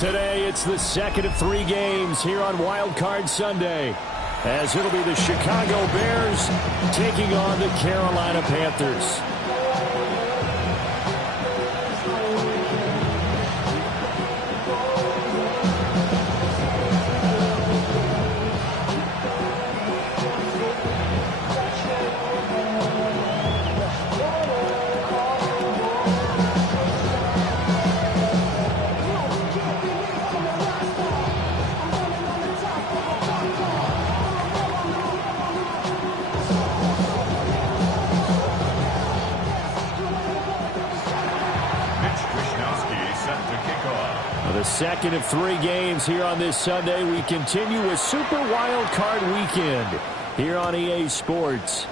Today, it's the second of 3 games here on Wild Card Sunday, as it'll be the Chicago Bears taking on the Carolina Panthers. The second of 3 games here on this Sunday. We continue with Super Wild Card Weekend here on EA Sports.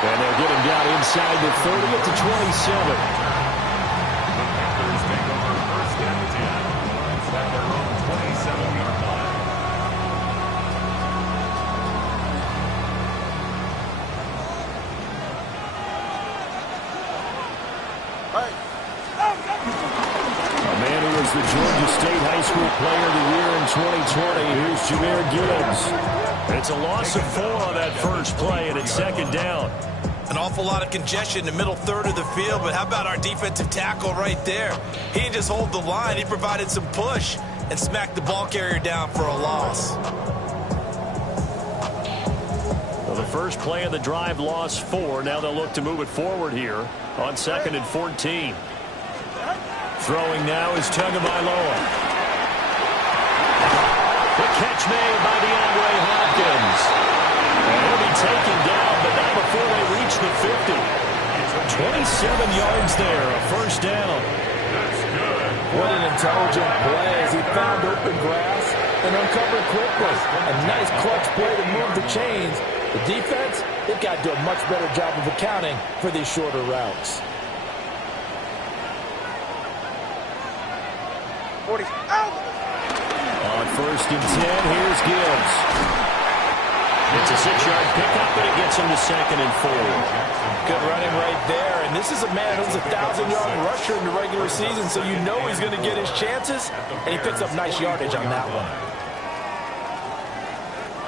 And they'll get him down inside the 30 at the 27. The Panthers take over first and 10. It's at their own 27-yard line. The Georgia State High School Player of the Year in 2020. Here's Jahmyr Gibbs. It's a loss of 4 on that first play, and it's second down. An awful lot of congestion in the middle third of the field, but how about our defensive tackle right there? He didn't just hold the line, he provided some push and smacked the ball carrier down for a loss. Well, the first play of the drive lost 4. Now they'll look to move it forward here on second and 14. Throwing now is Tagovailoa. The catch made by DeAndre Hopkins. And he'll be taken down, but not before they reach the 50. 27 yards there, a first down. That's good. What an intelligent play as he found open grass and uncovered quickly. A nice clutch play to move the chains. The defense, they've got to do a much better job of accounting for these shorter routes. 40. On first and 10, here's Gibbs. It's a 6-yard pickup, but it gets him to second and 4. Good running right there. And this is a man who's a 1,000-yard rusher in the regular season, so you know he's going to get his chances. And he picks up nice yardage on that one.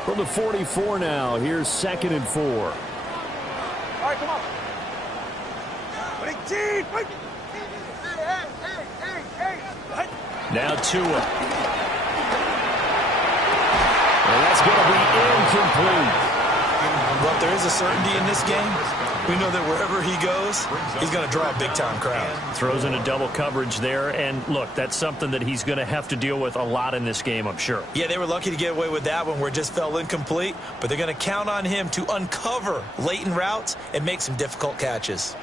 From the 44 now, here's second and 4. All right, come on. Big team. Now Tua. And that's going to be incomplete. Well, if there is a certainty in this game, we know that wherever he goes, he's going to draw a big-time crowd. Throws in a double coverage there, and look, that's something that he's going to have to deal with a lot in this game, I'm sure. Yeah, they were lucky to get away with that one where it just fell incomplete, but they're going to count on him to uncover latent routes and make some difficult catches.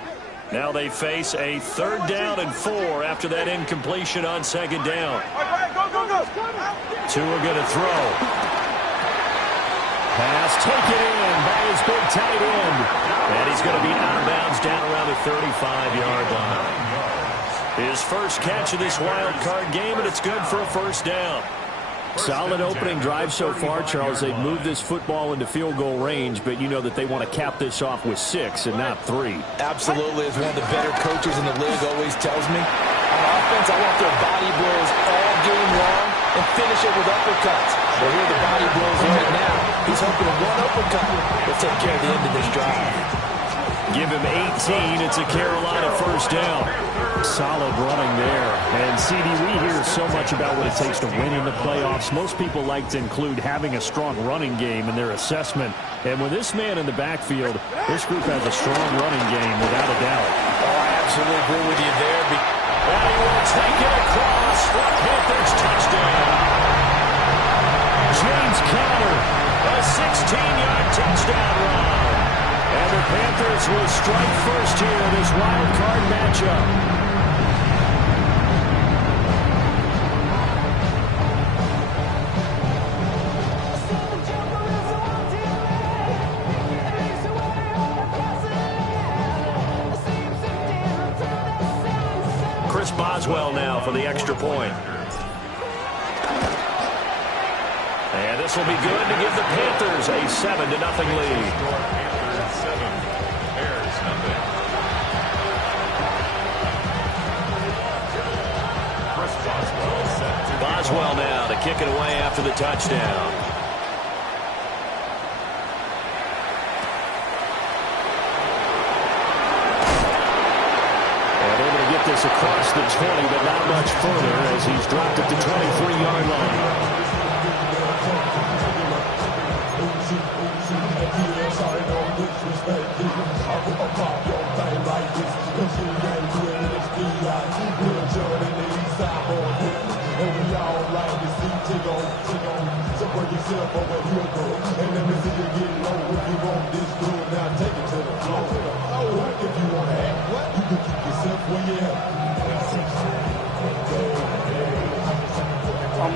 Now they face a 3rd down and 4 after that incompletion on second down. Go. Tua going to throw. Pass taken in by his big tight end. And he's going to be out of bounds down around the 35-yard line. His first catch of this wild card game, and it's good for a first down. Solid opening drive so far, Charles. They've moved this football into field goal range, but you know that they want to cap this off with 6 and not 3. Absolutely. As one of the better coaches in the league always tells me, on offense, I want their body blows all game long and finish it with uppercuts. Well, here are the body blows right now. He's hoping one uppercut will take care of the end of this drive. Give him 18. It's a Carolina first down. Solid running there. And, CD, we hear so much about what it takes to win in the playoffs. Most people like to include having a strong running game in their assessment. And with this man in the backfield, this group has a strong running game, without a doubt. Oh, I absolutely agree with you there. And he will take it across for a Panthers touchdown. James Conner, a 16-yard touchdown run. And the Panthers will strike first here in this wild card matchup. Boswell now for the extra point. And this will be good to give the Panthers a 7-0 lead. as well now to kick it away after the touchdown. And able to get this across the 20, but not much further as he's dropped at the 23-yard line.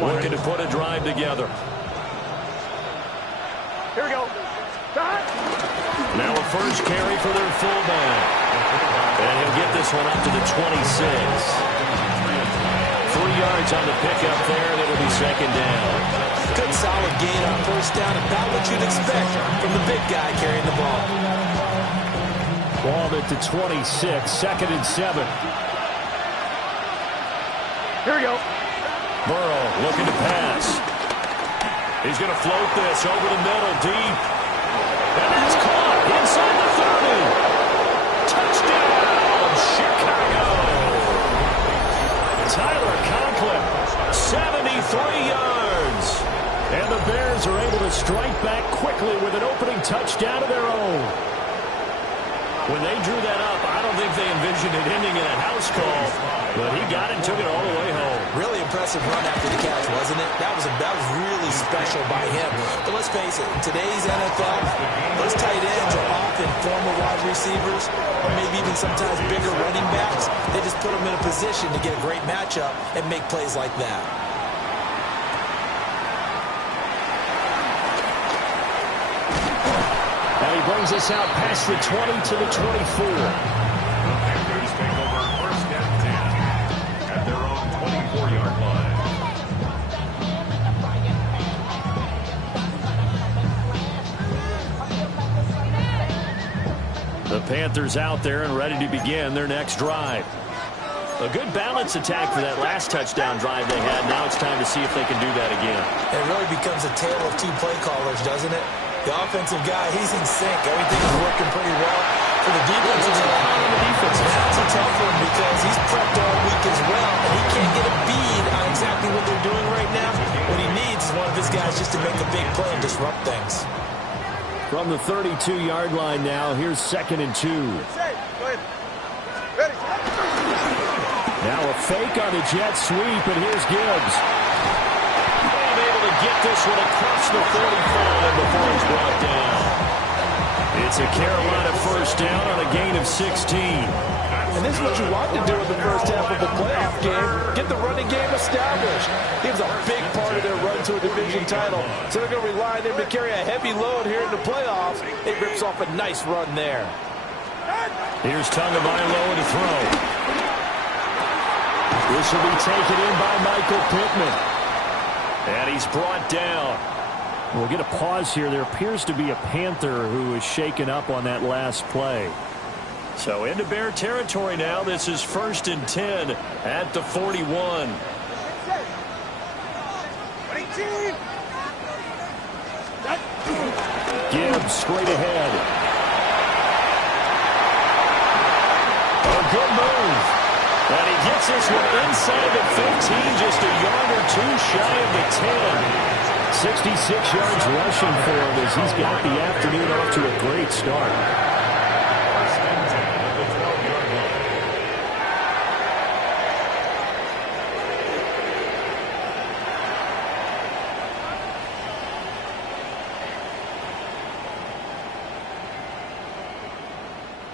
Looking to put a drive together. Here we go. Now a first carry for their fullback. And he'll get this one up to the 26. 3 yards on the pickup there, and it'll be second down. Good solid gain on first down, about what you'd expect from the big guy carrying the ball. Ball at the 26, 2nd and 7. Here we go. Burrow looking to pass. He's going to float this over the middle, deep. And that's caught inside the 30. Touchdown, Chicago. Tyler Conklin, 73 yards. And the Bears are able to strike back quickly with an opening touchdown of their own. When they drew that up, I don't think they envisioned it ending in a house call, but he got it and took it all the way home. Really impressive run after the catch, wasn't it? That was really special by him. But let's face it, in today's NFL, those tight ends are often former wide receivers or maybe even sometimes bigger running backs. They just put them in a position to get a great matchup and make plays like that. And he brings us out past the 20 to the 24. The Panthers take over first and 10 at their own 24-yard line. The Panthers out there and ready to begin their next drive. A good balance attack for that last touchdown drive they had. Now it's time to see if they can do that again. It really becomes a tale of two play callers, doesn't it? The offensive guy, he's in sync. Everything is working pretty well. For the defensive guy, that's a tough one because he's prepped all week as well, and he can't get a bead on exactly what they're doing right now. What he needs is one of his guys just to make a big play and disrupt things. From the 32-yard line now, here's 2nd and 2. Now a fake on the jet sweep, and here's Gibbs. And able to get this one across the 45 before he's brought down. It's a Carolina first down on a gain of 16. And this is what you want to do in the first half of a playoff game. Get the running game established. He was a big part of their run to a division title. So they're going to rely on him to carry a heavy load here in the playoffs. It rips off a nice run there. Here's Tagovailoa to throw. This will be taken in by Michael Pittman. And he's brought down. We'll get a pause here. There appears to be a Panther who is shaken up on that last play. So into Bear territory now. This is 1st and 10 at the 41. Gibbs straight ahead. A good move. And he gets this one inside the 15, just a yard or two shy of the 10. 66 yards rushing for him as he's got the afternoon off to a great start.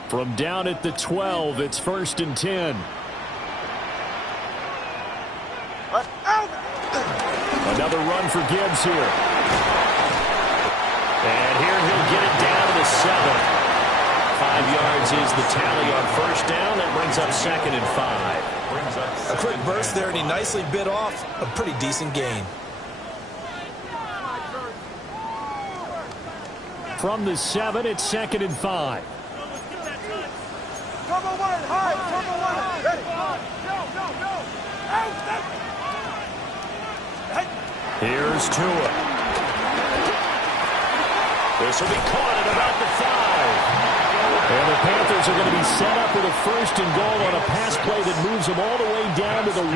From down at the 12, it's 1st and 10. Another run for Gibbs here. And here he'll get it down to the 7. 5 yards is the tally on first down. That brings up 2nd and 5. A quick burst there, and he nicely bit off a pretty decent gain. From the 7, it's 2nd and 5. Cover one, high, cover one. Ready. Go, go, go. Out, Here's Tua. This will be caught at about the 5. And the Panthers are going to be set up with a 1st and goal on a pass play that moves them all the way down to the 1.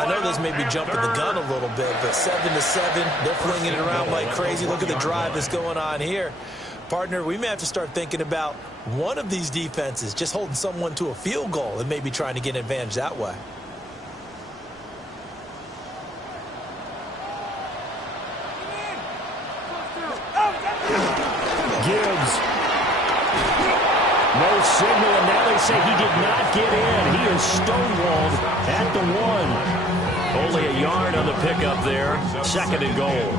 I know this may be jumping the gun a little bit, but 7-7, they're flinging it around like crazy. Look at the drive that's going on here. Partner, we may have to start thinking about one of these defenses just holding someone to a field goal and maybe trying to get an advantage that way. Gibbs. No signal, and now they say he did not get in. He is stonewalled at the 1. Only a yard on the pickup there. 2nd and goal.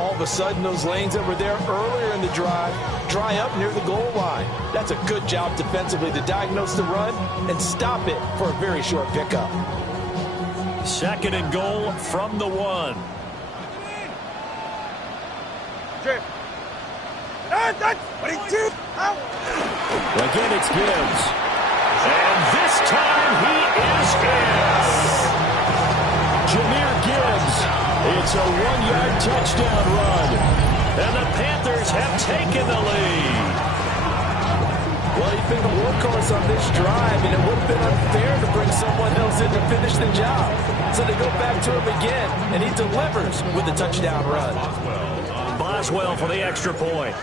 All of a sudden, those lanes that were there earlier in the drive dry up near the goal line. That's a good job defensively to diagnose the run and stop it for a very short pickup. 2nd and goal from the 1. Again, it's Gibbs. And this time he is in. Jahmyr Gibbs. It's a 1-yard touchdown run. And the Panthers have taken the lead. Well, he's been the workhorse on this drive, and it would have been unfair to bring someone else in to finish the job. So they go back to him again, and he delivers with a touchdown run. Boswell for the extra point.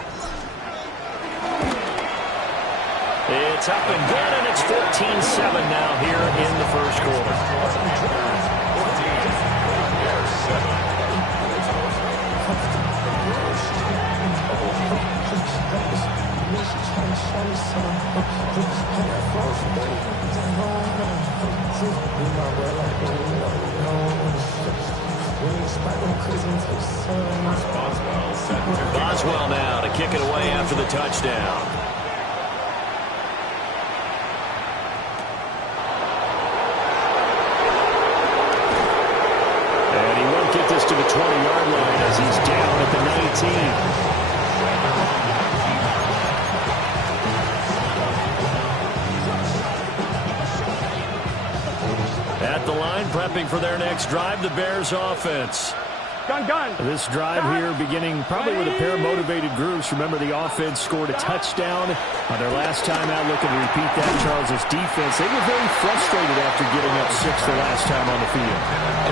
It's up and good, and it's 14-7 now here in the 1st quarter. Boswell now to kick it away after the touchdown. Get this to the 20-yard line as he's down at the 19. At the line, prepping for their next drive, the Bears offense. Gun. This drive here beginning probably with a pair of motivated groups. Remember, the offense scored a touchdown on their last time out. Looking to repeat that. Charles' defense, they were very frustrated after giving up 6 the last time on the field.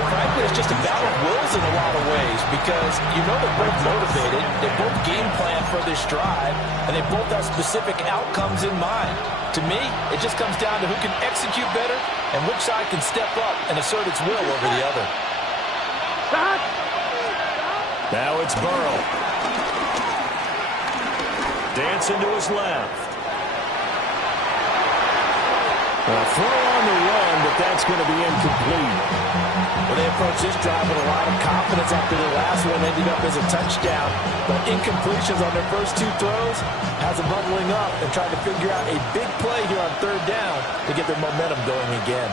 And frankly, it's just a battle of wills in a lot of ways because you know they're both motivated. They both game plan for this drive, and they both have specific outcomes in mind. To me, it just comes down to who can execute better and which side can step up and assert its will over the other. Now it's Burrow. Dancing to his left. A throw on the run, but that's going to be incomplete. Well, they approached this drive with a lot of confidence after the last one ended up as a touchdown. But incompletions on their first 2 throws has them bubbling up and trying to figure out a big play here on 3rd down to get their momentum going again.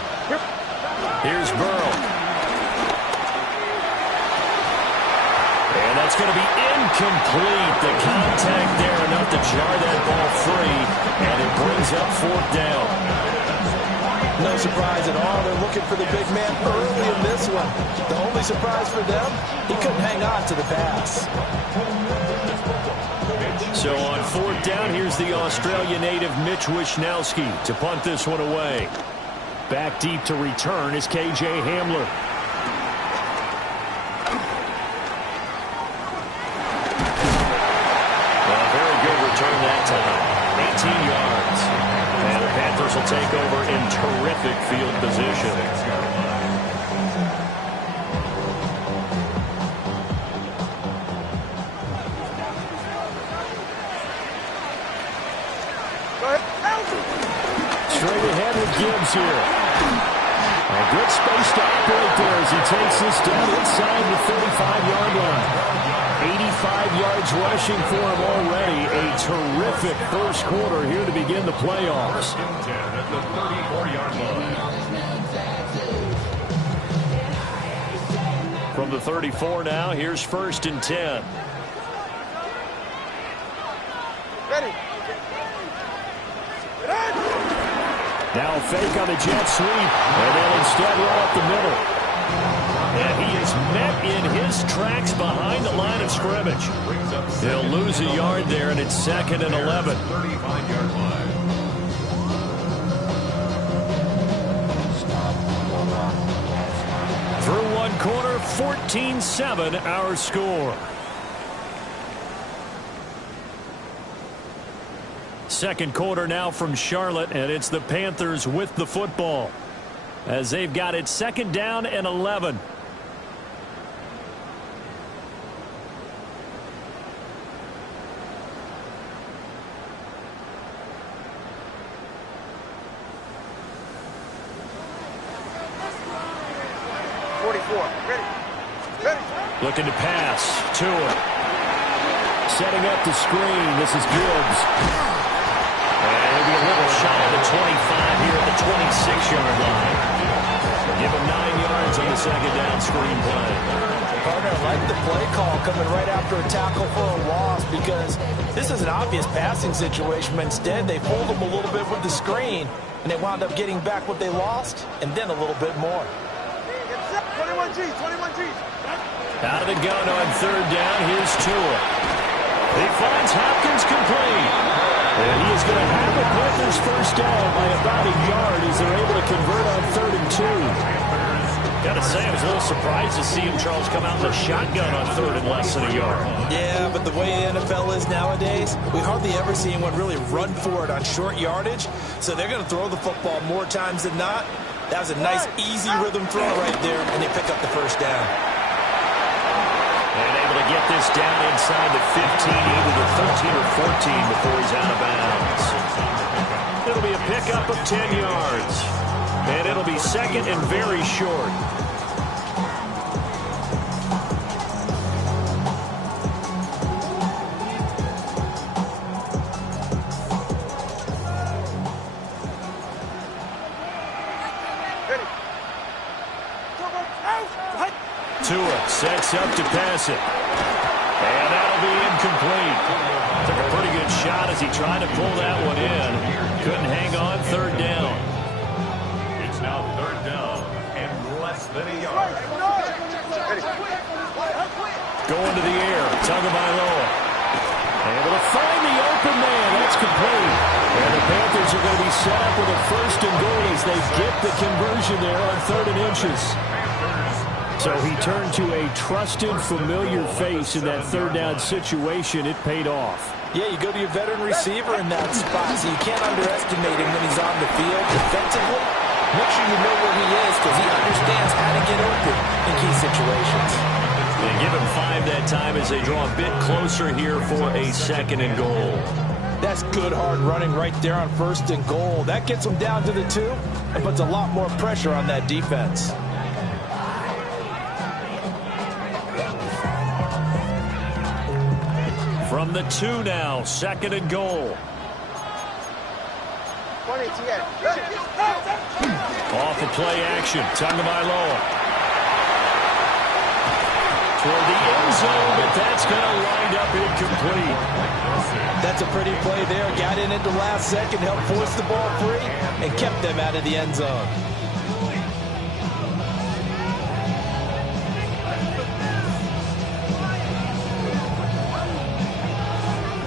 Here's Burrow. And that's going to be incomplete. The contact there enough to jar that ball free, and it brings up 4th down. No surprise at all. They're looking for the big man early in this one. The only surprise for them, he couldn't hang on to the pass. So on 4th down, here's the Australia native Mitch Wishnowsky to punt this one away. Back deep to return is K.J. Hamler. Return that time, 18 yards. And the Panthers will take over in terrific field position. Straight ahead with Gibbs here. A good space to operate there as he takes this down inside the 35-yard line. 85 yards rushing for him already. A terrific 1st quarter here to begin the playoffs. From the 34 now, here's 1st and 10. Ready. Now a fake on the jet sweep, and then instead right up the middle. And he is met in his tracks behind the line of scrimmage. He'll lose a yard there, and it's 2nd and 11. 35-yard line. Through one quarter, 14-7 our score. Second quarter now from Charlotte, and it's the Panthers with the football as they've got it 2nd down and 11. Looking to pass. Tua. Setting up the screen. This is Gibbs. And it'll be a little shy of the 25 here at the 26-yard line. Give him 9 yards on the 2nd down screen play. Partner, I like the play call coming right after a tackle for a loss because this is an obvious passing situation, but instead they pulled him a little bit with the screen, and they wound up getting back what they lost and then a little bit more. 21 G's, 21 G's. Out of the gun on 3rd down. Here's Tua. He finds Hopkins complete. And he is going to have the Panthers first down by about a yard as they're able to convert on 3rd and 2. Got to say, I was a little surprised to see him, Charles, come out in the shotgun on 3rd and less than a yard. Yeah, but the way the NFL is nowadays, we hardly ever see anyone really run for it on short yardage. So they're going to throw the football more times than not. That was a nice, easy rhythm throw right there, and they pick up the first down. And able to get this down inside the 15, either the 13 or 14 before he's out of bounds. It'll be a pickup of 10 yards. And it'll be 2nd and very short. Tua sets up to pass it. And that'll be incomplete. Took a pretty good shot as he tried to pull that one in. Couldn't hang on. 3rd down. It's now 3rd down and less than a yard. Going to the air. Tagovailoa. Able to find the open man. That's complete. And the Panthers are going to be set up with a 1st and goal as they get the conversion there on 3rd and inches. So he turned to a trusted, familiar face in that 3rd down situation. It paid off. Yeah, you go to your veteran receiver in that spot, so you can't underestimate him when he's on the field defensively. Make sure you know where he is because he understands how to get open in key situations. They give him 5 that time as they draw a bit closer here for a 2nd and goal. That's good hard running right there on 1st and goal. That gets them down to the 2 and puts a lot more pressure on that defense. From the 2 now, 2nd and goal. Off of play action, Tagovailoa. Toward the end zone, but that's going to wind up incomplete. That's a pretty play there. Got in at the last second, helped force the ball free, and kept them out of the end zone.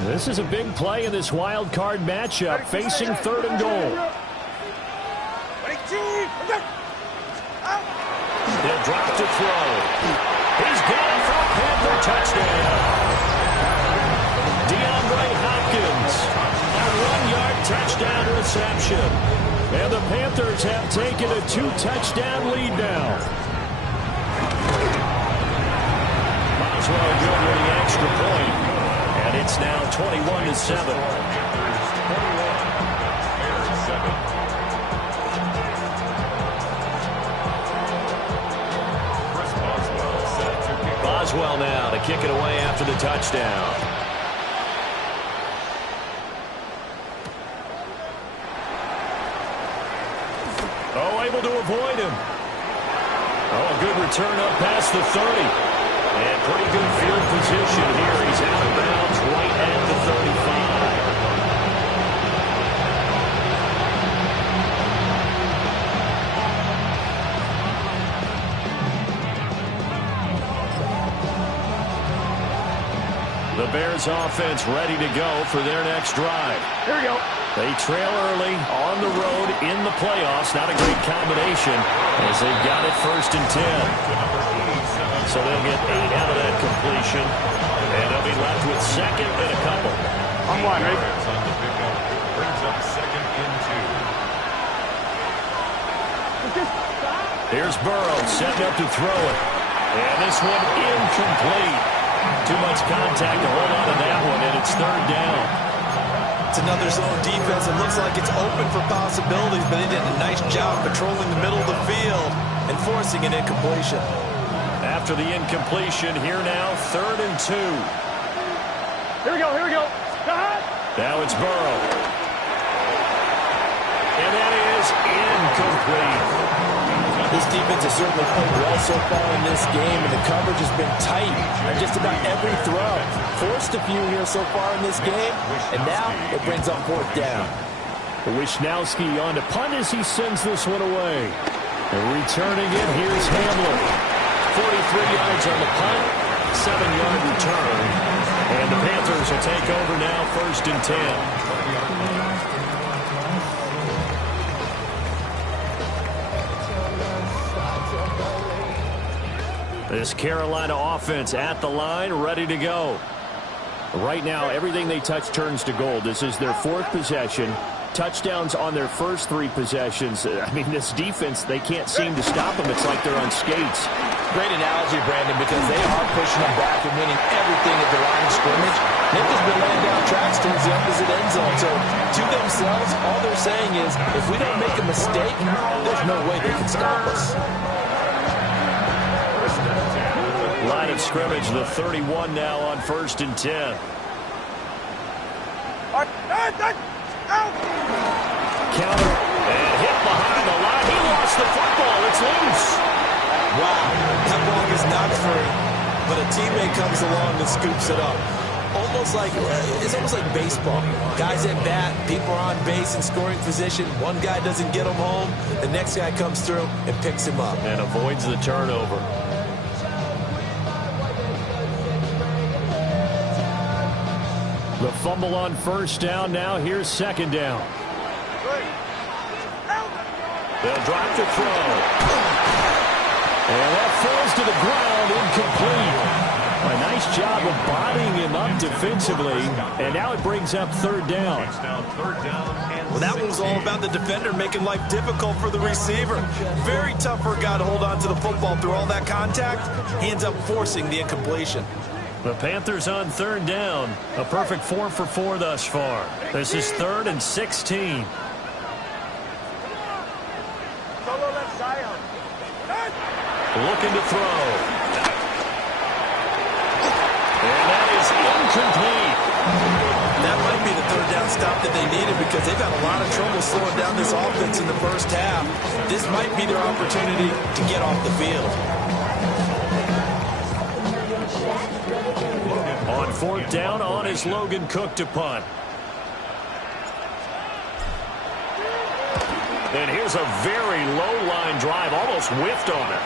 This is a big play in this wild card matchup, facing 3rd and goal. He'll drop to throw. He's got it for a Panther touchdown. DeAndre Hopkins, a 1-yard touchdown reception. And the Panthers have taken a 2-touchdown lead now. Boswell good with the extra point. And it's now 21-7. Boswell now to kick it away after the touchdown. Oh, able to avoid him. Oh, a good return up past the 30. And pretty good field position here. He's out of bounds right at the 35. The Bears offense ready to go for their next drive. Here we go. They trail early on the road in the playoffs. Not a great combination as they've got it 1st and 10. So they'll get 8 out of that completion. And they'll be left with 2nd and a couple. On one, right? On the pickup. Brings up 2nd and 2. Here's Burrow setting up to throw it. And this one incomplete. Too much contact to hold on to that one, and it's 3rd down. It's another zone defense. It looks like it's open for possibilities, but they did a nice job patrolling the middle of the field and forcing an incompletion. After the incompletion, here now, 3rd and 2. Here we go, here we go. Now it's Burrow. And that is incomplete. This defense has certainly played well so far in this game, and the coverage has been tight on just about every throw. Forced a few here so far in this game, and now it brings up 4th down. Wisnowski on to punt as he sends this one away. And returning it, here's Hamler. 43 yards on the punt, 7-yard return. And the Panthers will take over now, 1st and 10. This Carolina offense at the line, ready to go. Right now, everything they touch turns to gold. This is their 4th possession. Touchdowns on their first 3 possessions. I mean, this defense, they can't seem to stop them. It's like they're on skates. Great analogy, Brandon, because they are pushing them back and winning everything at the line of scrimmage. Nick has been laying down tracks towards the opposite end zone. So, to themselves, all they're saying is, if we don't make a mistake, there's no way they can stop us. Line of scrimmage, the 31 now on 1st and 10. Counter and hit behind the line. He lost the football. It's loose. Wow, that ball is not free, but a teammate comes along and scoops it up. It's almost like baseball. Guys at bat, people are on base in scoring position. One guy doesn't get him home. The next guy comes through and picks him up. And avoids the turnover. The fumble on 1st down. Now here's 2nd down. They'll drop the throw. And that falls to the ground, incomplete. A nice job of bodying him up defensively. And now it brings up 3rd down. Well, that one was all about the defender making life difficult for the receiver. Very tough for a guy to hold on to the football through all that contact. He ends up forcing the incompletion. The Panthers on 3rd down. A perfect 4 for 4 thus far. This is 3rd and 16. Looking to throw. And that is incomplete. That might be the 3rd down stop that they needed because they've had a lot of trouble slowing down this offense in the first half. This might be their opportunity to get off the field. On 4th down, on is Logan Cook to punt. And here's a very low-line drive, almost whiffed on it.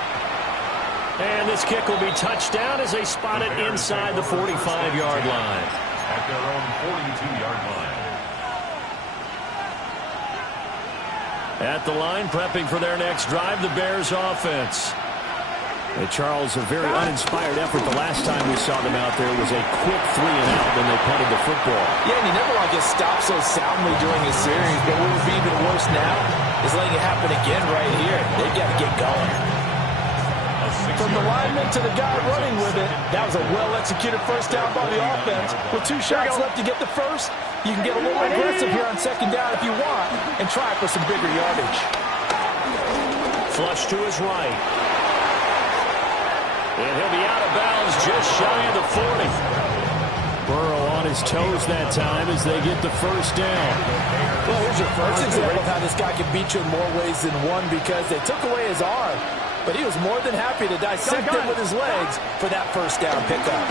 And this kick will be touched down as they spot it inside the 45-yard line. At their own 42-yard line. At the line, prepping for their next drive, the Bears offense. And Charles, a very uninspired effort. The last time we saw them out there was a quick 3 and out when they punted the football. Yeah, and you never want to get stopped so soundly during a series, but what would be even worse now is letting it happen again right here. They've got to get going. From the lineman to the guy running with it, that was a well-executed 1st down by the offense. With 2 shots left to get the first, you can get a little aggressive here on 2nd down if you want and try for some bigger yardage. Flush to his right. And he'll be out of bounds just shy of the 40. Burrow on his toes that time as they get the 1st down. Well, here's your first example of how this guy can beat you in more ways than one because they took away his arm, but he was more than happy to dissect him with his legs for that 1st down pickup.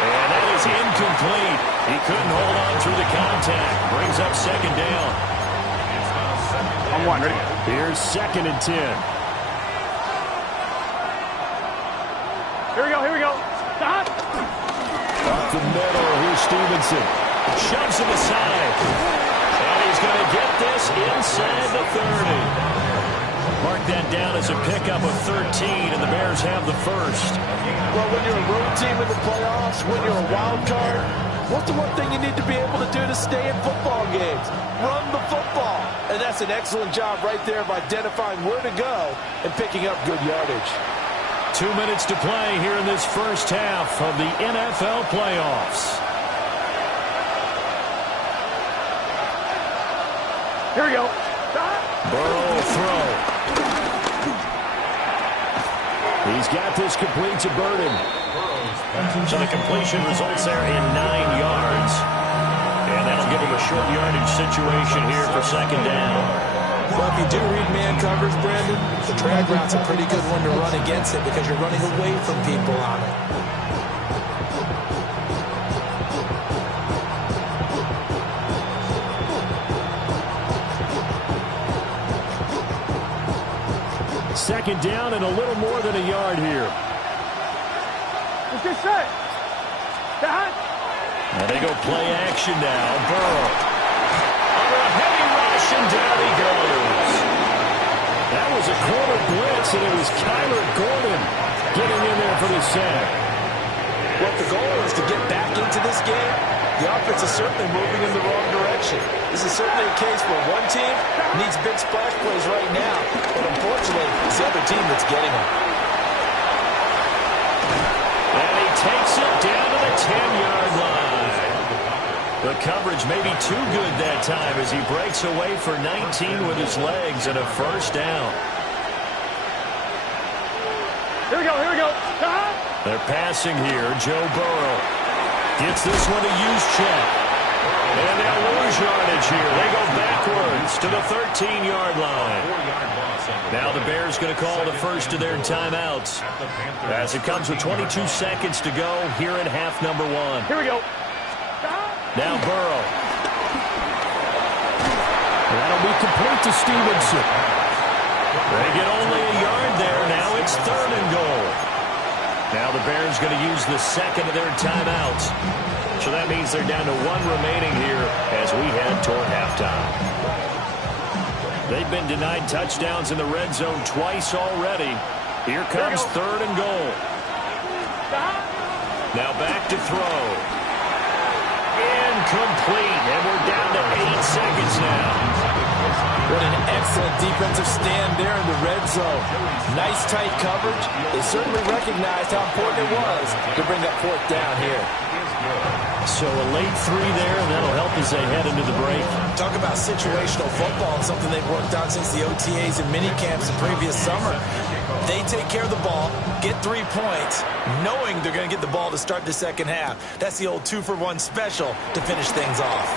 And that is incomplete. He couldn't hold on through the contact. Brings up 2nd down. On 1, ready? Here's 2nd and 10. Here we go, here we go. Stop. Stevenson. Shoves him aside. And he's going to get this inside the 30. Mark that down as a pickup of 13, and the Bears have the first. Well, when you're a road team in the playoffs, when you're a wild card, what's the one thing you need to be able to do to stay in football games? Run the football. And that's an excellent job right there of identifying where to go and picking up good yardage. 2 minutes to play here in this first half of the NFL playoffs. Here we go. Burrow will throw. He's got this complete to Burden. So the completion results there in 9 yards. And that'll give him a short yardage situation here for second down. Well, if you do read man coverage, Brandon, the drag route's a pretty good one to run against it because you're running away from people on it. Second down and a little more than a yard here. Let's get set. Down. And they go play action now. Burrow. Under a heavy rush, and down he goes. That was a corner blitz, and it was Kyler Gordon getting in there for the sack. What the goal is to get back into this game. The offense is certainly moving in the wrong direction. This is certainly a case where one team needs big splash plays right now, but unfortunately, it's the other team that's getting them. And he takes it down to the 10-yard line. The coverage may be too good that time as he breaks away for 19 with his legs and a first down. Here we go. Here we go. They're passing here. Joe Burrow gets this one to Juszczyk. And they'll lose yardage here. They go backwards to the 13-yard line. Now the Bears going to call the first of their timeouts as it comes with 22 seconds to go here in half number 1. Here we go. Now Burrow. That'll be complete to Stevenson. They get only a yard there. Now it's 3rd and goal. Now the Bears going to use the second of their timeouts. So that means they're down to 1 remaining here as we head toward halftime. They've been denied touchdowns in the red zone twice already. Here comes 3rd and goal. Now back to throw. Incomplete, and we're down to 8 seconds now. What an excellent defensive stand there in the red zone. Nice tight coverage. They certainly recognized how important it was to bring up 4th down here. So a late 3 there, and that'll help as they head into the break. Talk about situational football, and something they've worked on since the OTAs and minicamps the previous summer. They take care of the ball, get 3 points, knowing they're going to get the ball to start the second half. That's the old 2-for-1 special to finish things off.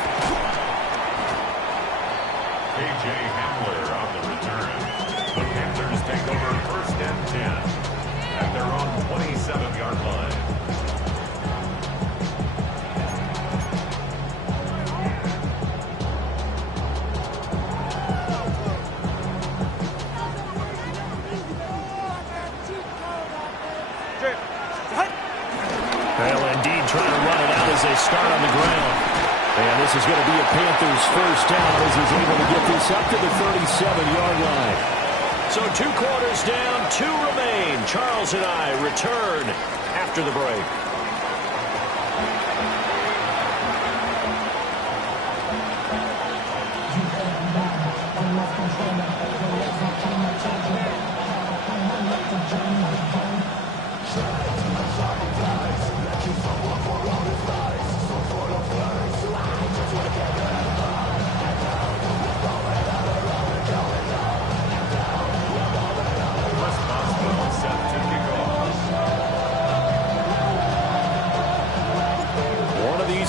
A.J. Hamler on the return. The Panthers take over 1st and 10 at their own 27-yard line. Well, indeed, trying to run it out as they start on the ground. And this is going to be a Panthers first down as he's able to get this up to the 37-yard line. So 2 quarters down, 2 remain. Charles and I return after the break.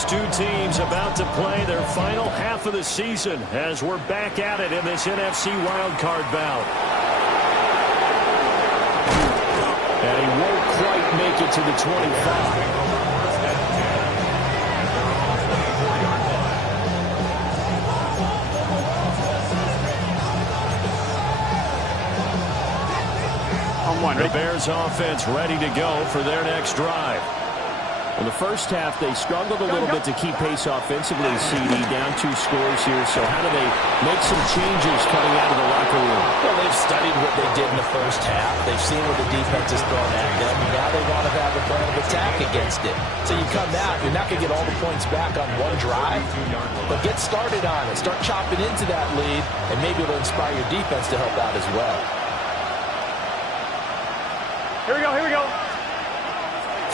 Two teams about to play their final half of the season as we're back at it in this NFC wildcard bout. And he won't quite make it to the 25. The Bears offense ready to go for their next drive. In the first half, they struggled a little bit to keep pace offensively, CD, down 2 scores here. So how do they make some changes coming out of the locker room? Well, they've studied what they did in the first half. They've seen what the defense has thrown at them. And now they want to have a plan of attack against it. So you come out, you're not going to get all the points back on one drive, but get started on it. Start chopping into that lead, and maybe it'll inspire your defense to help out as well. Here we go, here we go.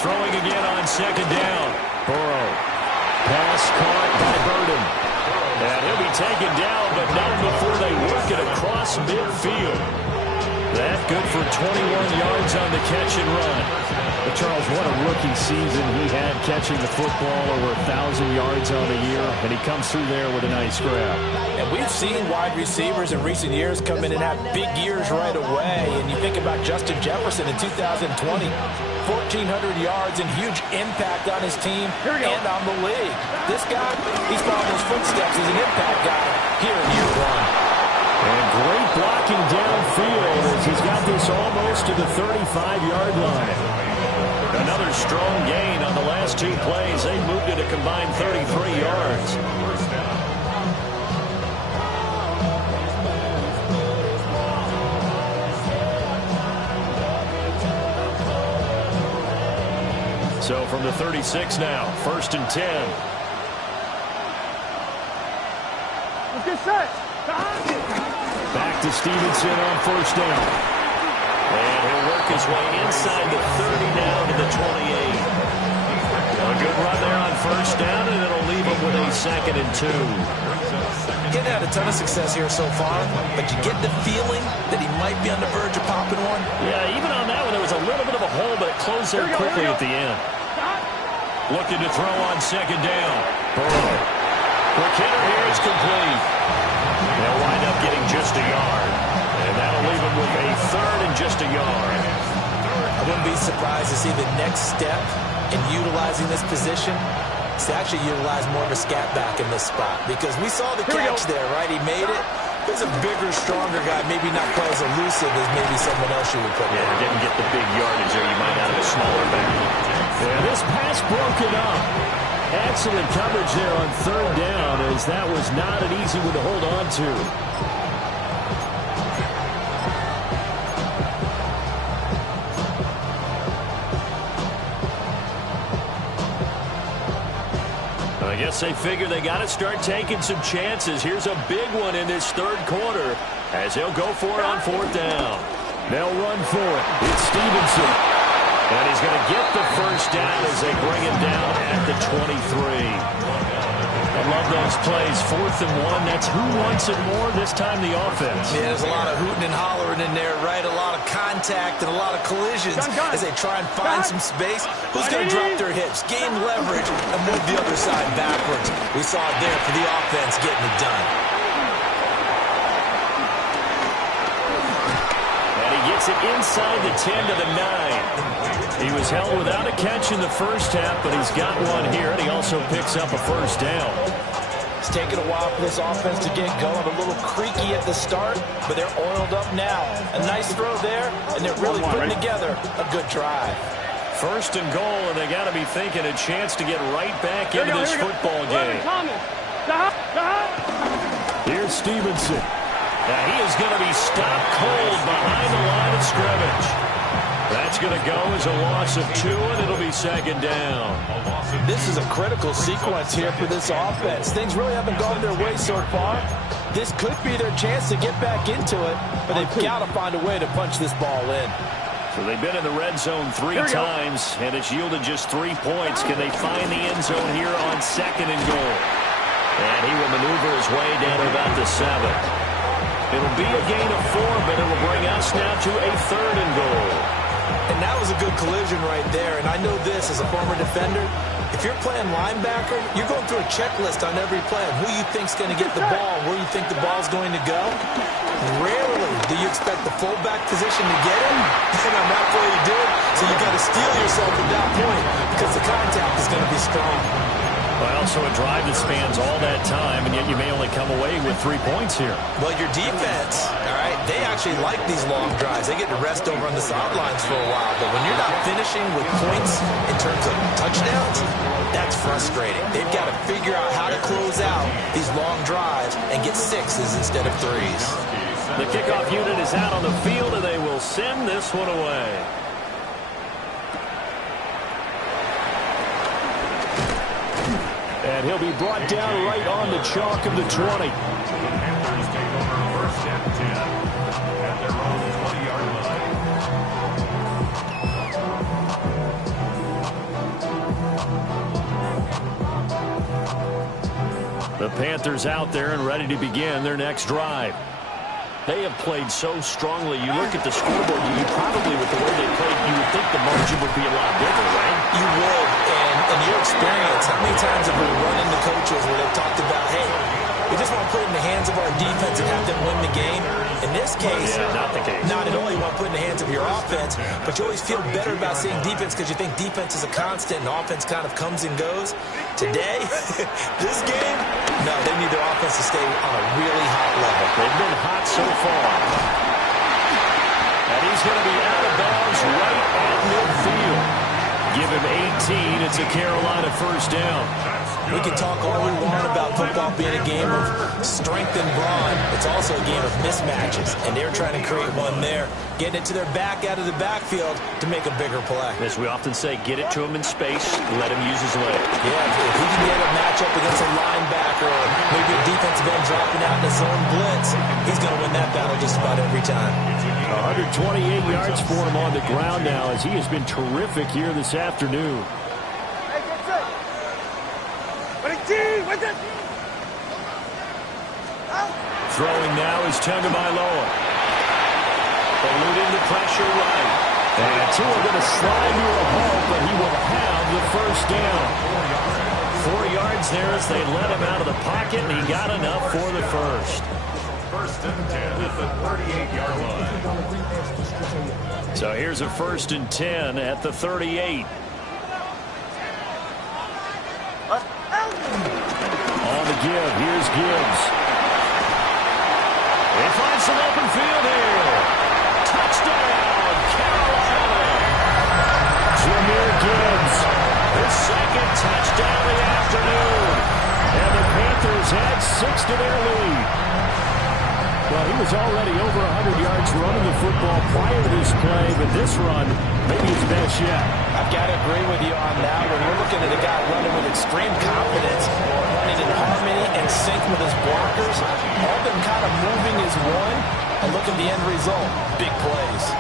Throwing again on second down. Burrow. Pass caught by Burden. And he'll be taken down, but not before they work it across midfield. That good for 21 yards on the catch and run. But Charles, what a rookie season he had, catching the football over 1,000 yards on the year, and he comes through there with a nice grab. And we've seen wide receivers in recent years come in and have big years right away. And you think about Justin Jefferson in 2020, 1,400 yards and huge impact on his team and on the league. This guy, he's following his footsteps as an impact guy here in year 1. And great blocking downfield as he's got this almost to the 35-yard line. Another strong gain on the last 2 plays. They moved it a combined 33 yards. So from the 36 now, 1st and 10. Let's get set. Back to Stevenson on 1st down. And he'll work his way inside the 30 now to the 28. A good run there on 1st down, and it'll leave him with a 2nd and 2. Getting had a ton of success here so far, but you get the feeling that he might be on the verge of popping one. Yeah, even on that one, there was a little bit of a hole, but it closed there quickly at the end. Looking to throw on 2nd down. Burrow. Quick hitter here is complete. They'll wind up getting just a yard. And that'll leave him with a 3rd and just a yard. I wouldn't be surprised to see the next step in utilizing this position is to actually utilize more of a scat back in this spot. Because we saw the catch there, right? He made it. There's a bigger, stronger guy, maybe not quite as elusive as maybe someone else you would put in. Yeah, didn't get the big yardage there you might out of a smaller back. Yeah, this pass broken up. Excellent coverage there on 3rd down, as that was not an easy one to hold on to. I guess they figure they got to start taking some chances. Here's a big one in this 3rd quarter as they'll go for it on 4th down. They'll run for it. It's Stevenson. And he's going to get the 1st down as they bring him down at the 23. I love those plays. 4th and 1. That's who wants it more, this time the offense. Yeah, there's a lot of hooting and hollering in there, right? A lot of contact and a lot of collisions as they try and find some space. Who's going to drop their hips, gain leverage, and move the other side backwards? We saw it there for the offense getting it done. And he gets it inside the 10 to the 9. He was held without a catch in the first half, but he's got one here, and he also picks up a 1st down. It's taken a while for this offense to get going. A little creaky at the start, but they're oiled up now. A nice throw there, and they're really putting together a good drive. 1st and goal, and they got to be thinking a chance to get right back into this football game. Here's Stevenson. Now he is going to be stopped cold behind the line of scrimmage. That's going to go as a loss of 2, and it'll be 2nd down. This is a critical sequence here for this offense. Things really haven't gone their way so far. This could be their chance to get back into it, but they've got to find a way to punch this ball in. So they've been in the red zone 3 times, and it's yielded just 3 points. Can they find the end zone here on 2nd and goal? And he will maneuver his way down to about the 7. It'll be a gain of 4, but it will bring us now to a 3rd and goal. And that was a good collision right there. And I know this as a former defender. If you're playing linebacker, you're going through a checklist on every play of who you think's going to get the ball, where you think the ball's going to go. Rarely do you expect the fullback position to get him. And on that play, you did. So you got to steel yourself at that point because the contact is going to be strong. Well, so a drive that spans all that time, and yet you may only come away with 3 points here. Well, your defense, all right, they actually like these long drives. They get to rest over on the sidelines for a while. But when you're not finishing with points in terms of touchdowns, that's frustrating. They've got to figure out how to close out these long drives and get 6s instead of 3s. The kickoff unit is out on the field, and they will send this one away. And he'll be brought down right on the chalk of the 20. The Panthers take over 1st and 10 at their own 20-yard line. The Panthers out there and ready to begin their next drive. They have played so strongly. You look at the scoreboard, you probably, with the way they played, you would think the margin would be a lot bigger, right? You would, and in your experience, how many times have we run into coaches where they've talked about, hey, we just want to put it in the hands of our defense and have them win the game? In this case, not the case. Not at all. You want to put it in the hands of your offense, but you always feel better about seeing defense because you think defense is a constant and offense kind of comes and goes. Today, this game, no, they need their offense to stay on a really hot level. They've been hot so far. And he's going to be out of bounds right at midfield. Give him 18. It's a Carolina 1st down. We can talk all we want about football being a game of strength and brawn. It's also a game of mismatches, and they're trying to create one there, getting it to their back out of the backfield to make a bigger play. As we often say, get it to him in space, let him use his leg. Yeah, if he can get a matchup against a linebacker or maybe a defensive end dropping out in a zone blitz, he's going to win that battle just about every time. 128 yards for him on the ground now as he has been terrific here this afternoon. Throwing now is Tagovailoa. Eluding the pressure right. And Tua going to slide to a hole, but he will have the 1st down. 4 yards there as they let him out of the pocket, and he got enough for the 1st. 1st and 10 at the 38-yard line. So here's a 1st and 10 at the 38. On the give, here's Gibbs. They find some open field here. Touchdown, Carolina. Jahmyr Gibbs. His 2nd touchdown of the afternoon. And the Panthers add 6 to their lead. Well, he was already over 100 yards running the football prior to this play, but this run, maybe his best yet. I've got to agree with you on that. When we're looking at a guy running with extreme confidence, running in harmony and sync with his blockers, all of them kind of moving as one, and look at the end result. Big plays.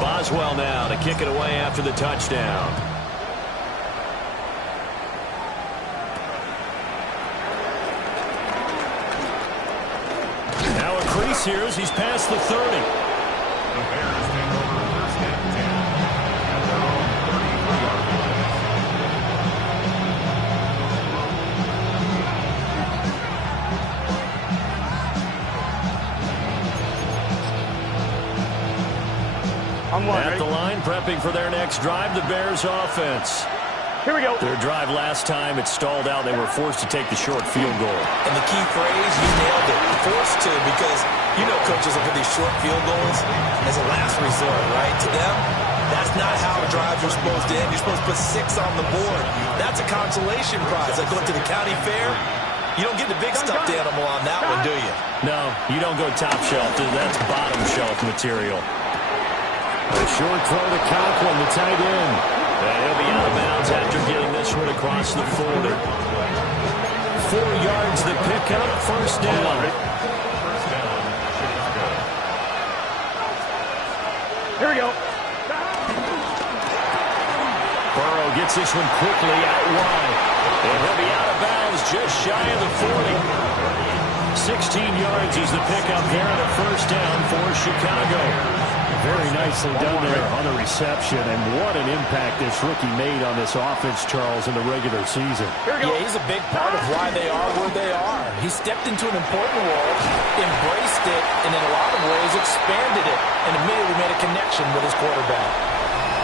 Boswell now to kick it away after the touchdown. Now a crease here as he's past the 30. The Bears take over 1st and 10 at their own 33-yard At the line, prepping for their next drive, the Bears offense. Here we go. Their drive last time, it stalled out. They were forced to take the short field goal. And the key phrase, you nailed it, forced to, because you know coaches look at these short field goals as a last resort, right? To them, that's not how drives are supposed to end. You're supposed to put 6 on the board. That's a consolation prize. Like going to the county fair, you don't get the big stuffed animal on that one, do you? No, you don't go top shelf. That's bottom shelf material. A short throw to Conklin, the tight end. And he'll be out of bounds after getting this one across the 40. 4 yards the pickup, 1st down. Here we go. Burrow gets this one quickly out wide. And he'll be out of bounds just shy of the 40. 16 yards is the pickup there and a 1st down for Chicago. Very nicely done there on the reception, and what an impact this rookie made on this offense, Charles, in the regular season. Yeah, he's a big part of why they are where they are. He stepped into an important role, embraced it, and in a lot of ways expanded it, and immediately made a connection with his quarterback.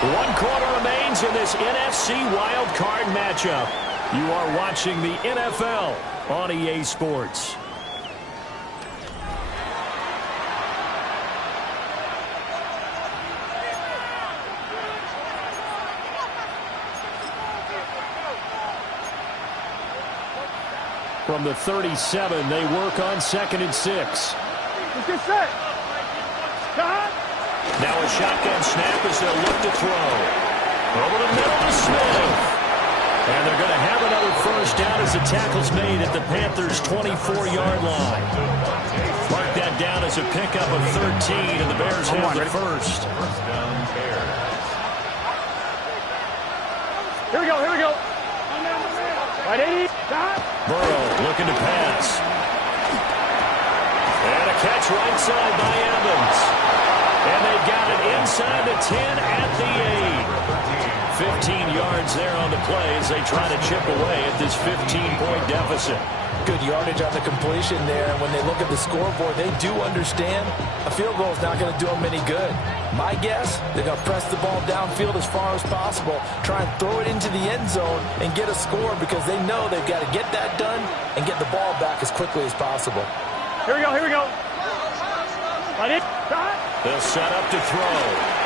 1 quarter remains in this NFC Wild Card matchup. You are watching the NFL on EA Sports. From the 37, they work on 2nd and 6. Let's get set. Cut. Now a shotgun snap as they'll look to throw. Over the middle to Smith. And they're going to have another first down as the tackle's made at the Panthers' 24-yard line. Mark that down as a pickup of 13, and the Bears have the first. Here we go, here we go. Right, 80. Cut. Burrow looking to pass. And a catch right side by Evans. And they got it inside the 10 at the 8. 15 yards there on the play as they try to chip away at this 15-point deficit. Good yardage on the completion there. And when they look at the scoreboard, they do understand a field goal is not going to do them any good. My guess, they're going to press the ball downfield as far as possible, try and throw it into the end zone and get a score because they know they've got to get that done and get the ball back as quickly as possible. Here we go, here we go. Right, 8. They'll set up to throw.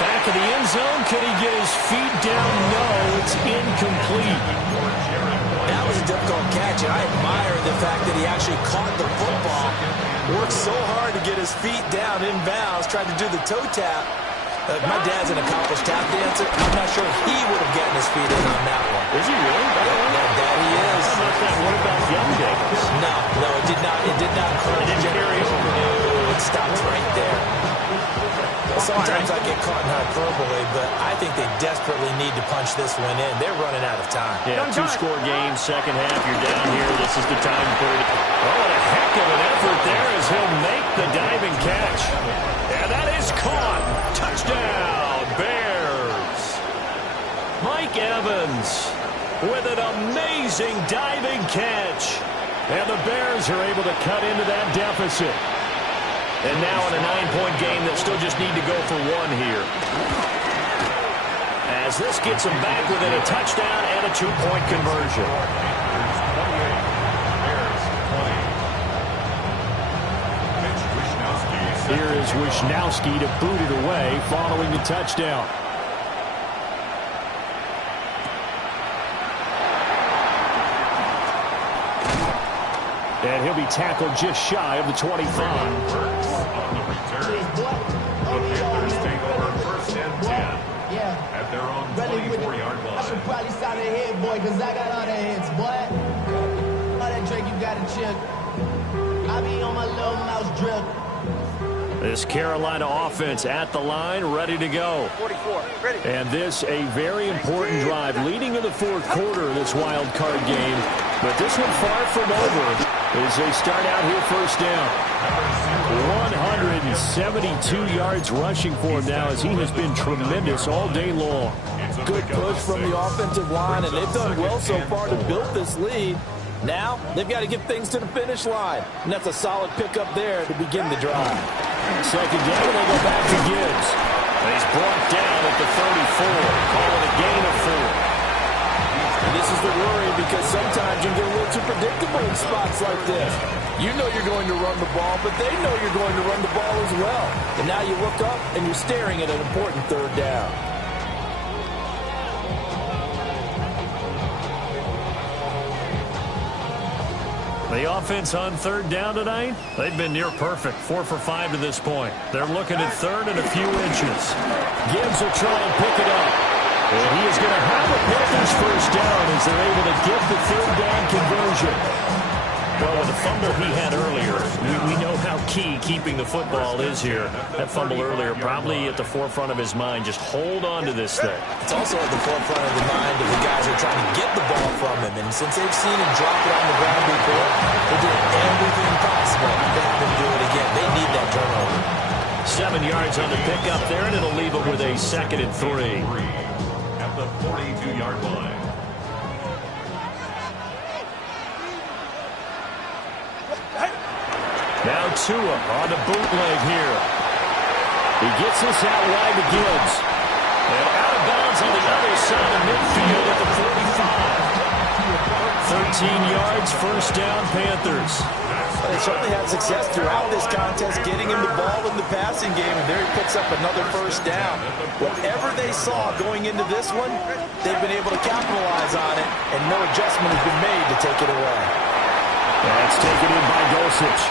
Back of the end zone. Can he get his feet down? No, it's incomplete. That was a difficult catch, and I admire the fact that he actually caught the football, worked so hard to get his feet down inbounds, tried to do the toe tap. My dad's an accomplished tap dancer. I'm not sure he would have gotten his feet in on that one. Is he really? Yeah, Daddy is. How about that? What about young Davis? No, it did not. It did not. It didn't carry over. No, it stopped right there. Sometimes I get caught in hyperbole, but I think they desperately need to punch this one in. They're running out of time. Yeah, 2-score game, second half, you're down here. This is the time for it. Oh, and a heck of an effort there as he'll make the diving catch. And that is caught. Touchdown, Bears. Mike Evans with an amazing diving catch. And the Bears are able to cut into that deficit. And now in a 9-point game, they'll still just need to go for 1 here. As this gets them back within a touchdown and a 2-point conversion. Here is Wishnowski to boot it away following the touchdown. And he'll be tackled just shy of the 25. On the return, the Panthers take over 1st and 10 at their own 24-yard line. I should probably sign a head, boy, because I got all the hits, boy. All that drink you got to chill. I be on my little mouse drip. This Carolina offense at the line, ready to go. 44, ready. And this a very important drive leading in the 4th quarter of this wild card game. But this one far from over as they start out here first down. 172 yards rushing for him now as he has been tremendous all day long. Good push from the offensive line, and they've done well so far to build this lead. Now, they've got to get things to the finish line. And that's a solid pickup there to begin the drive. Second down, they go back to Gibbs. And he's brought down at the 34. Call it a gain of 4. And this is the worry because sometimes you get a little too predictable in spots like this. You know you're going to run the ball, but they know you're going to run the ball as well. And now you look up and you're staring at an important 3rd down. The offense on 3rd down tonight, they've been near perfect. 4 for 5 to this point. They're looking at 3rd and a few inches. Gibbs will try and pick it up. And he is going to have a Panthers first down as they're able to get the 3rd down conversion. Well, with the fumble he had earlier, we know how key keeping the football is here. That fumble earlier probably at the forefront of his mind. Just hold on to this thing. It's also at the forefront of the mind of the guys who are trying to get the ball from him. And since they've seen him drop it on the ground before, they're doing everything possible to have him do it again. They need that turnover. 7 yards on the pickup there, and it'll leave it with a 2nd and 3. At the 42-yard line. Now Tua on the bootleg here. He gets this out wide to Gibbs. And out of bounds on the other side of midfield at the 45. 13 yards, first down, Panthers. They certainly had success throughout this contest getting him the ball in the passing game, and there he picks up another first down. Whatever they saw going into this one, they've been able to capitalize on it, and no adjustment has been made to take it away. That's taken in by Dulcich.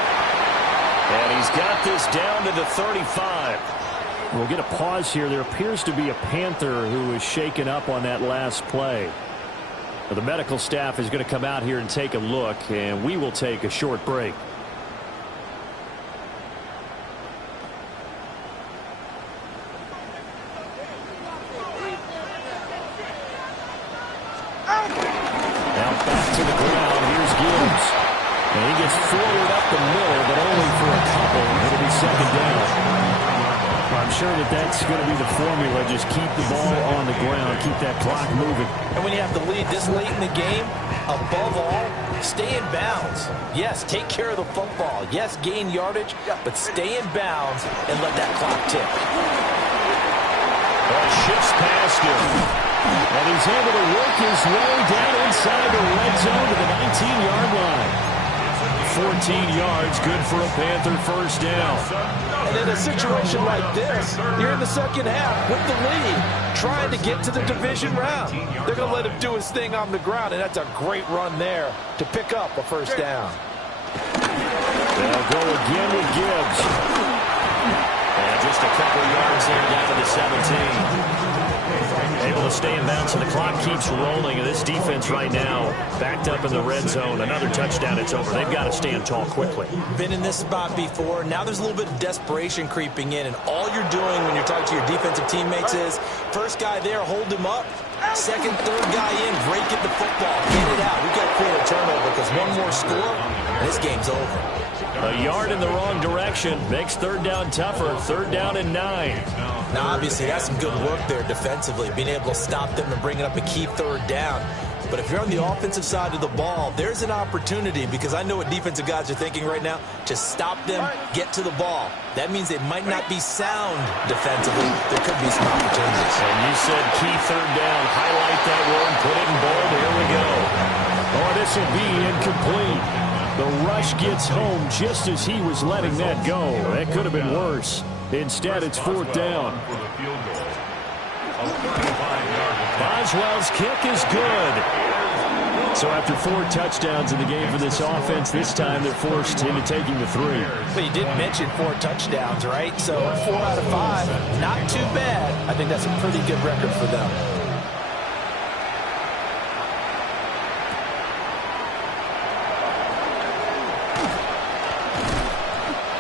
And he's got this down to the 35. We'll get a pause here. There appears to be a Panther who was shaken up on that last play. The medical staff is going to come out here and take a look, and we will take a short break. Now back to the ground. Here's Gibbs. And he gets forward up the middle, but only for a couple. It'll be 2nd down. I'm sure that's going to be the formula. Just keep the ball on the ground. Keep that clock moving. And when you have the lead this late in the game, above all, stay in bounds. Yes, take care of the football. Yes, gain yardage, but stay in bounds and let that clock tick. Shifts past him. And he's able to work his way down inside the red zone to the 19-yard line. 14 yards, good for a Panther first down. And in a situation like this, you're in the second half with the lead, trying to get to the division round. They're going to let him do his thing on the ground, and that's a great run there to pick up a first down. They'll go again with Gibbs. And just a couple yards there down to the 17. Able to stay in bounds, and the clock keeps rolling. And this defense right now backed up in the red zone. Another touchdown, it's over. They've got to stand tall quickly. Been in this spot before. Now there's a little bit of desperation creeping in, and all you're doing when you're talking to your defensive teammates is first guy there, hold him up. Second, third guy in, break it the football. Get it out. We've got to create a turnover because one more score, and this game's over. A yard in the wrong direction makes 3rd down tougher. 3rd down and 9. Now, obviously, that's some good work there defensively, being able to stop them and bringing up a key 3rd down. But if you're on the offensive side of the ball, there's an opportunity, because I know what defensive guys are thinking right now, to stop them, get to the ball. That means they might not be sound defensively. There could be some opportunities. And you said key 3rd down. Highlight that word, put it in bold. Here we go. Oh, this will be incomplete. The rush gets home just as he was letting that go. That could have been worse. Instead, it's 4th down. Boswell's kick is good. So after 4 touchdowns in the game for this offense, this time they're forced into taking the 3. But you did mention 4 touchdowns, right? So 4 out of 5, not too bad. I think that's a pretty good record for them.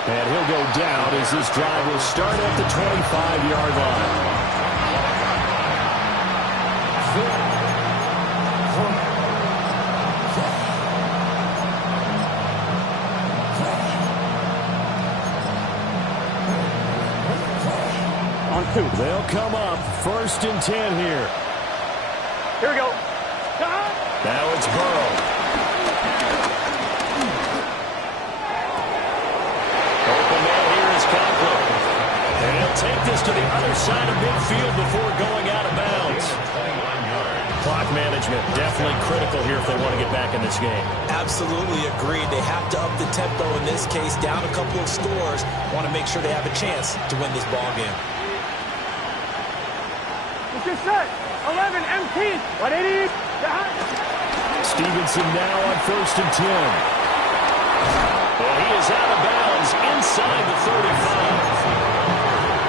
And he'll go down as this drive will start at the 25-yard line. On 2. They'll come up 1st and 10 here. Here we go. Now it's Burrow. And he'll take this to the other side of midfield before going out of bounds. Clock management definitely critical here if they want to get back in this game. Absolutely agreed. They have to up the tempo in this case, down a couple of scores. Want to make sure they have a chance to win this ball game. It's your set. 11, empty. 180. Stevenson now on 1st and 10. Well, he is out of bounds inside the 35.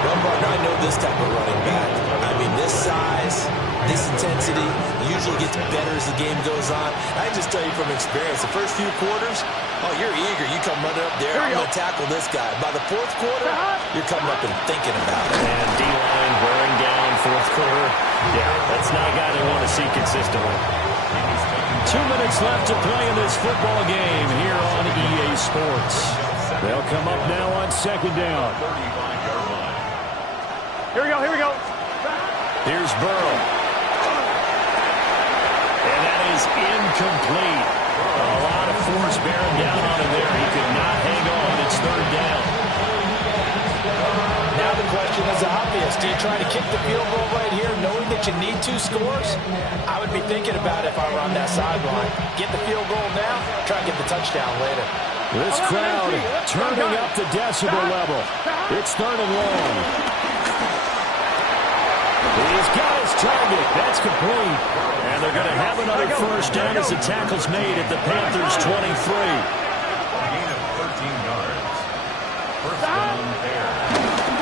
Well, partner, I know this type of running back. I mean, this size, this intensity usually gets better as the game goes on. I just tell you from experience, the first few quarters, oh, you're eager. You come running up there, I'm going to tackle this guy. By the 4th quarter, you're coming up and thinking about it. And D-line wearing down 4th quarter. Yeah, that's not a guy they want to see consistently. 2 minutes left to play in this football game here on EA Sports. They'll come up now on 2nd down. Here we go, here we go. Here's Burrow. And that is incomplete. A lot of force bearing down on him there. He could not hang on. It's third down. Now the question is obvious. Do you try to kick the field goal right here knowing that you need 2 scores? I would be thinking about it if I were on that sideline. Get the field goal now, try to get the touchdown later. This crowd turning up the decibel level. It's third and long. He's got his target. That's complete. And they're going to have another first down as the tackle's made at the Panthers' 23. Gain of 13 yards. First down there.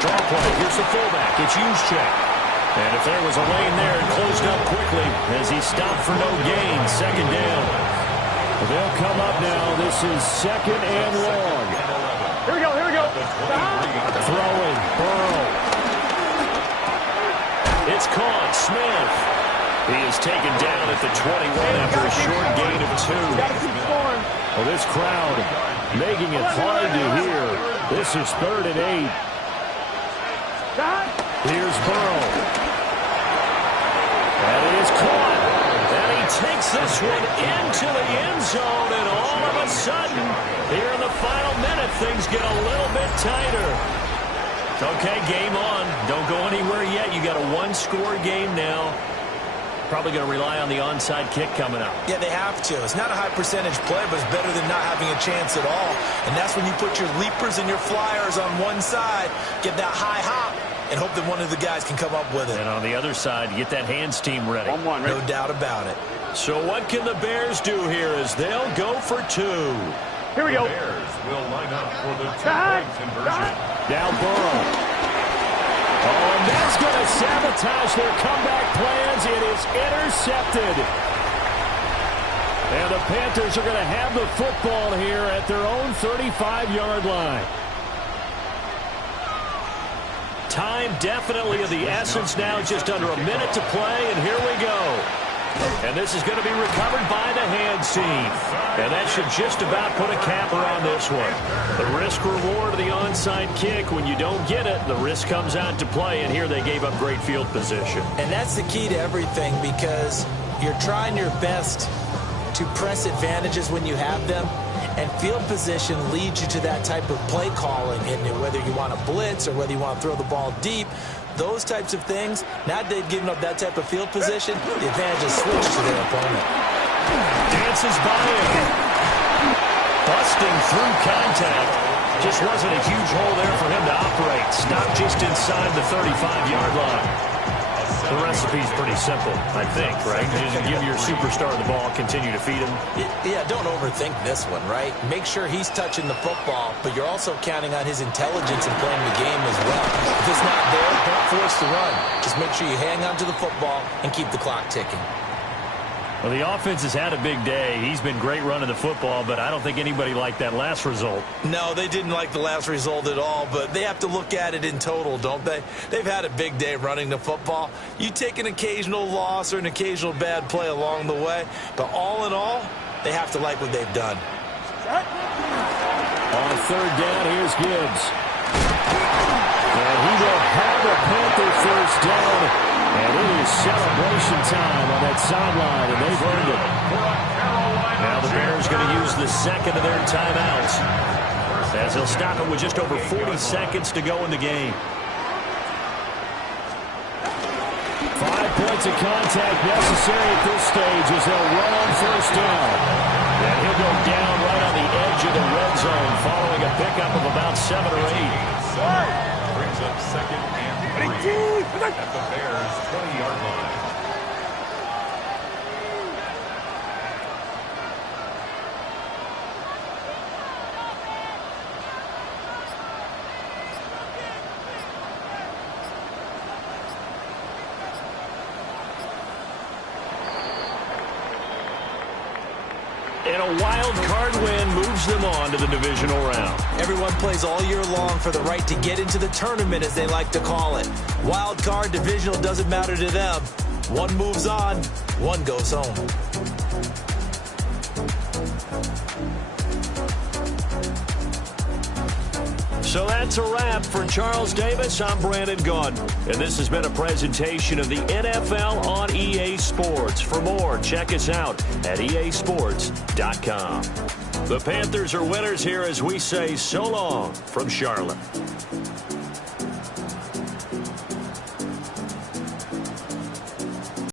Draw play. Here's the fullback. It's Juszczyk. And if there was a lane there, it closed up quickly as he stopped for no gain. Second down. They'll come up now. This is second and long. Here we go, here we go. Throwing. Burrow. It's caught. Smith. He is taken down at the 21 after a short gain of 2. Well, this crowd making it hard to hear. This is third and 8. Here's Burrow. That is caught. And he takes this one into the end zone, and all of a sudden, here in the final minute, things get a little bit tighter. Okay, game on. Don't go anywhere yet. You got a 1-score game now. Probably going to rely on the onside kick coming up. Yeah, they have to. It's not a high percentage play, but it's better than not having a chance at all. And that's when you put your leapers and your flyers on one side, get that high hop, and hope that one of the guys can come up with it. And on the other side, get that hands team ready. No doubt about it. So what can the Bears do here as they'll go for 2? Here we go. The Bears will line up for the 2-point conversion. Now Burrow. Oh, and that's going to sabotage their comeback plans. It is intercepted. And the Panthers are going to have the football here at their own 35-yard line. Time definitely of the essence now, just under a minute to play, and here we go. And this is going to be recovered by the hands team. And that should just about put a capper on this one. The risk-reward of the onside kick, when you don't get it, the risk comes out to play, and here they gave up great field position. And that's the key to everything, because you're trying your best to press advantages when you have them, and field position leads you to that type of play calling. And whether you want to blitz or whether you want to throw the ball deep, those types of things, now that they've given up that type of field position, the advantage is switched to their opponent. Dances by him. Busting through contact. Just wasn't a huge hole there for him to operate. Stopped just inside the 35-yard line. The recipe's pretty simple, I think, right? Just give your superstar the ball, continue to feed him. Yeah, don't overthink this one, right? Make sure he's touching the football, but you're also counting on his intelligence in playing the game as well. If it's not there, don't force the run. Just make sure you hang on to the football and keep the clock ticking. Well, the offense has had a big day. He's been great running the football, but I don't think anybody liked that last result. No, they didn't like the last result at all, but they have to look at it in total, don't they? They've had a big day running the football. You take an occasional loss or an occasional bad play along the way, but all in all, they have to like what they've done. On third down, here's Gibbs. And he will have a Panther first down. And it is celebration time on that sideline, and they've earned it. Now the Bears going to use the second of their timeouts, as they'll stop it with just over 40 seconds to go in the game. 5 points of contact necessary at this stage as they'll run on first down. And he'll go down right on the edge of the red zone following a pickup of about 7 or 8. Brings up second and 3 at the Bears' 20-yard line. And a wild card win moves them on to the divisional round. Everyone plays all year long for the right to get into the tournament, as they like to call it. Wild card, divisional, doesn't matter to them. One moves on, one goes home. So that's a wrap. For Charles Davis, I'm Brandon Gaudin. And this has been a presentation of the NFL on EA Sports. For more, check us out at easports.com. The Panthers are winners here as we say so long from Charlotte.